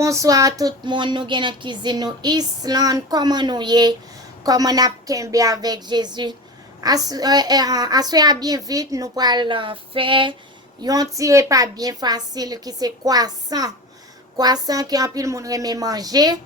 bonsoir tout le monde. Nous sommes dans la cuisine, nous, Islande, comment nous y comment nous avons avec Jésus. Assoyez bien vite, nous allons faire un petit repas bien facile qui c'est croissant. Croissant qui en pile monde aime manger.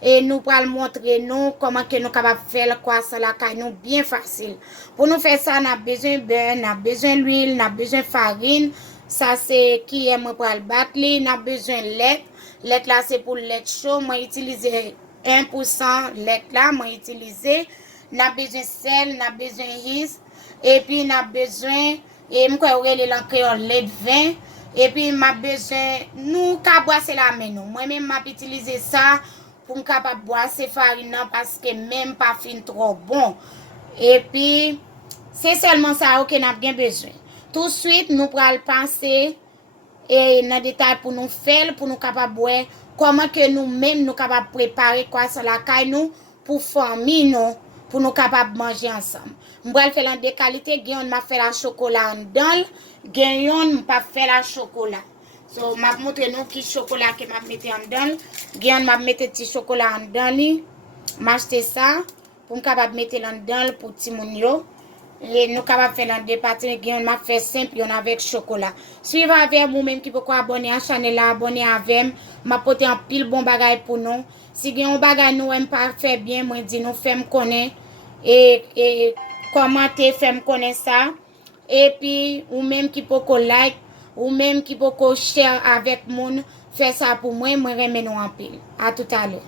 Et nous allons montrer nous comment que nous sommes capables de faire le croissant la caille nous bien facile. Pour nous faire ça, nous avons besoin de beurre, nous avons besoin d'huile, nous avons besoin de farine. Ça c'est qui est moi pour le battre, nous avons besoin de lait. Lait là c'est pour le lait chaud, moi utiliser 1% lait là, moi utiliser. Nous avons besoin de sel, nous avons besoin de riz et puis nous avons besoin et moi le lait de vin. Et puis m'a besoin nous ka boire c'est la main nous. Moi même m'a utiliser ça pour me capable boire ces farine parce que même pas fin trop bon. Et puis c'est seulement ça que nous avons besoin. Tout de suite nous allons penser et dans détail pour nous faire pour nous capable boire comment que nous même nous capable préparer quoi ça la caille nous pour famille nous pour nous capable manger ensemble. On va faire en deux qualités, gagne m'a fait la chocolat en dans, gagne pas faire la chocolat. So m'a montrer nous qui chocolat que m'a mettre en dans, gagne m'a mettre petit chocolat en dans li, m'acheter ça pour me capable mettre en dans pour petit moun yo. Et nous capable faire dans deux parties, gagne m'a fait simple on avec chocolat. Suivez avec vous même qui peut abonner à la chaîne là, abonner avec m'a porter un pile bon bagage pour nous. Si gagne un bagage nous aime pas faire bien, moi dis nous fait me connaître et commenter, faire me connaître ça. Et puis, ou même qui peut like, ou même qui peut share avec moun, faire ça pour moi, moi remet nous en pile. À tout à l'heure.